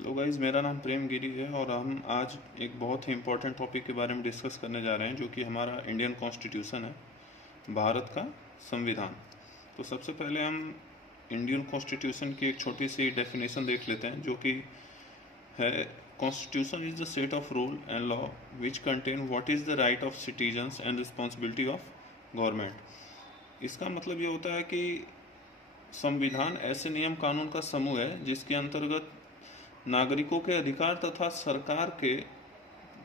Hello guys, मेरा नाम प्रेम गिरी है और हम आज एक बहुत ही इम्पोर्टेंट टॉपिक के बारे में डिस्कस करने जा रहे हैं जो कि हमारा इंडियन कॉन्स्टिट्यूशन है, भारत का संविधान। तो सबसे पहले हम इंडियन कॉन्स्टिट्यूशन की एक छोटी सी डेफिनेशन देख लेते हैं जो कि है, constitution is the set of rule and law which contain what is the right of citizens and responsibility of government. इसका मतलब ये होता है कि संविधान ऐसे नियम कानून का समूह है जिसके अंतर्गत नागरिकों के अधिकार तथा सरकार के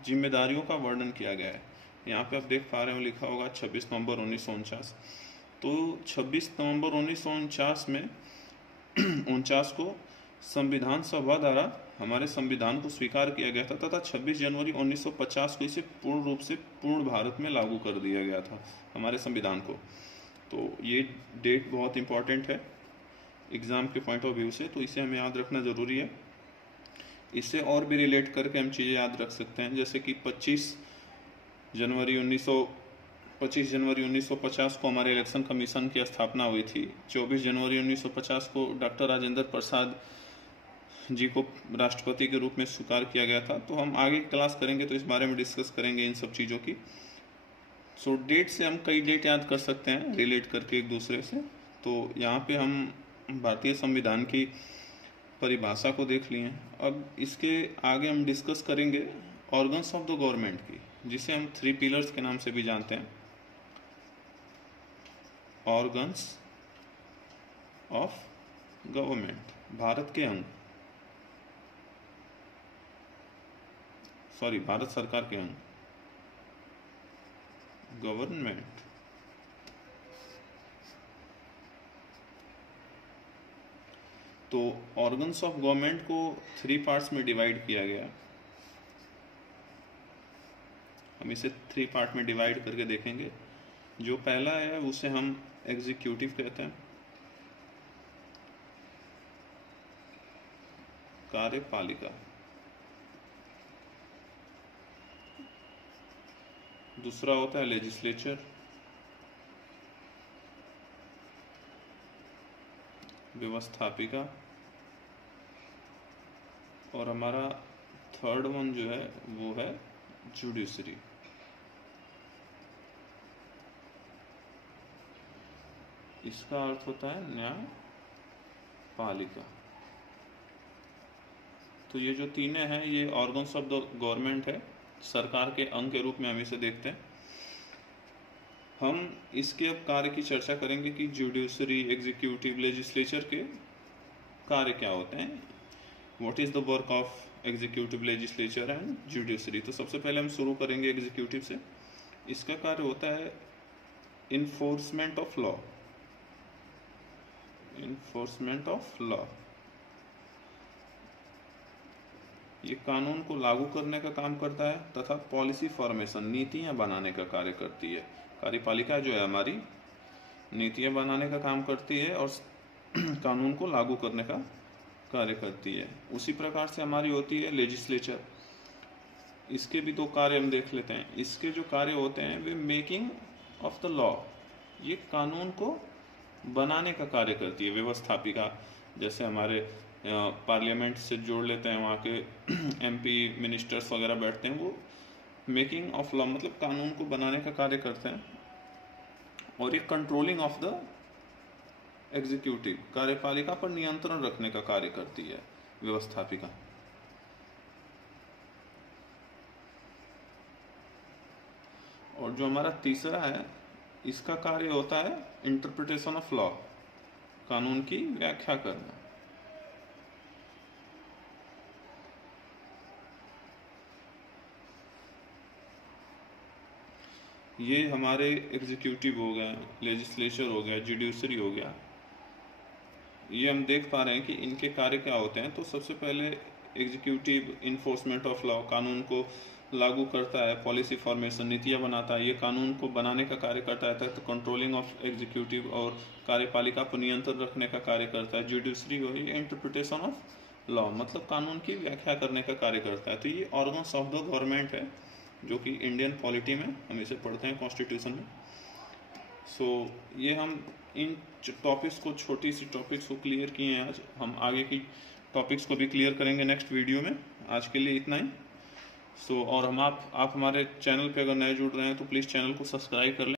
जिम्मेदारियों का वर्णन किया गया है। यहाँ पे आप देख पा रहे हो लिखा होगा 26 नवंबर 1949। तो 26 नवंबर 1949 में 49 को संविधान सभा द्वारा हमारे संविधान को स्वीकार किया गया था तथा 26 जनवरी 1950 को इसे पूर्ण रूप से पूर्ण भारत में लागू कर दिया गया था हमारे संविधान को। तो ये डेट बहुत इंपॉर्टेंट है एग्जाम के पॉइंट ऑफ व्यू से, तो इसे हमें याद रखना जरूरी है। इससे और भी रिलेट करके हम चीज़ें याद रख सकते हैं, जैसे कि 25 जनवरी 1950 को हमारे इलेक्शन कमीशन की स्थापना हुई थी। 24 जनवरी 1950 को डॉक्टर राजेंद्र प्रसाद जी को राष्ट्रपति के रूप में स्वीकार किया गया था। तो हम आगे क्लास करेंगे तो इस बारे में डिस्कस करेंगे इन सब चीज़ों की। सो डेट से हम कई डेट याद कर सकते हैं रिलेट करके एक दूसरे से। तो यहाँ पे हम भारतीय संविधान की परिभाषा को देख लिए। अब इसके आगे हम डिस्कस करेंगे ऑर्गन्स ऑफ द गवर्नमेंट की, जिसे हम 3 पिलर्स के नाम से भी जानते हैं। ऑर्गन्स ऑफ गवर्नमेंट, भारत के अंग, भारत सरकार के अंग, गवर्नमेंट। तो ऑर्गन्स ऑफ गवर्नमेंट को 3 पार्ट्स में डिवाइड किया गया। हम इसे 3 पार्ट में डिवाइड करके देखेंगे। जो पहला है उसे हम एग्जीक्यूटिव कहते हैं, कार्यपालिका। दूसरा होता है लेजिस्लेचर, व्यवस्थापिका। और हमारा थर्ड वन जो है वो है जुडिशरी। इसका अर्थ होता है न्यायपालिका। तो ये जो तीनों हैं ये ऑर्गन्स ऑफ द गवर्नमेंट है, सरकार के अंग के रूप में हम इसे देखते हैं। हम इसके अब कार्य की चर्चा करेंगे कि जुडिशरी, एग्जीक्यूटिव, लेजिस्लेचर के कार्य क्या होते हैं। What is the work of executive, legislature and judiciary. तो सबसे पहले हम शुरू करेंगे एग्जीक्यूटिव से। इसका कार्य होता है enforcement of law. Enforcement of law, ये कानून को लागू करने का काम करता है तथा पॉलिसी फॉर्मेशन, नीतियां बनाने का कार्य करती है। कार्यपालिका जो है हमारी नीतियां बनाने का काम करती है और कानून को लागू करने का कार्य करती है। उसी प्रकार से हमारी होती है लेजिस्लेचर। इसके भी 2 कार्य हम देख लेते हैं। इसके जो कार्य होते हैं way making of the law, ये कानून को बनाने का कार्य करती है। व्यवस्थापिका, जैसे हमारे पार्लियामेंट से जोड़ लेते हैं, वहाँ के MP मिनिस्टर्स वगैरह बैठते हैं, वो मेकिंग ऑफ लॉ मतलब कानून को बनाने का कार्य करते हैं। और ये कंट्रोलिंग ऑफ द एग्जीक्यूटिव, कार्यपालिका पर नियंत्रण रखने का कार्य करती है व्यवस्थापिका। और जो हमारा तीसरा है, इसका कार्य होता है इंटरप्रिटेशन ऑफ लॉ, कानून की व्याख्या करना। ये हमारे एग्जीक्यूटिव हो गया, लेजिस्लेचर हो गया, जुडिशरी हो गया। ये हम देख पा रहे हैं कि इनके कार्य क्या होते हैं। तो सबसे पहले एग्जीक्यूटिव इन्फोर्समेंट ऑफ लॉ, कानून को लागू करता है, पॉलिसी फॉर्मेशन, नीतियां बनाता है, ये कानून को बनाने का कार्य करता है। तो कंट्रोलिंग ऑफ एग्जीक्यूटिव और कार्यपालिका पर नियंत्रण रखने का कार्य करता है। जुडिशरी हो, ये इंटरप्रिटेशन ऑफ लॉ मतलब कानून की व्याख्या करने का कार्य करता है। तो ये ऑर्गन्स ऑफ द गवर्नमेंट है जो कि इंडियन पॉलिटी में हम इसे पढ़ते हैं कॉन्स्टिट्यूशन में। ये हम इन टॉपिक्स को, छोटी सी टॉपिक्स को क्लियर किए हैं। आज हम आगे की टॉपिक्स को भी क्लियर करेंगे नेक्स्ट वीडियो में। आज के लिए इतना ही। और हम आप हमारे चैनल पे अगर नए जुड़ रहे हैं तो प्लीज़ चैनल को सब्सक्राइब कर लें।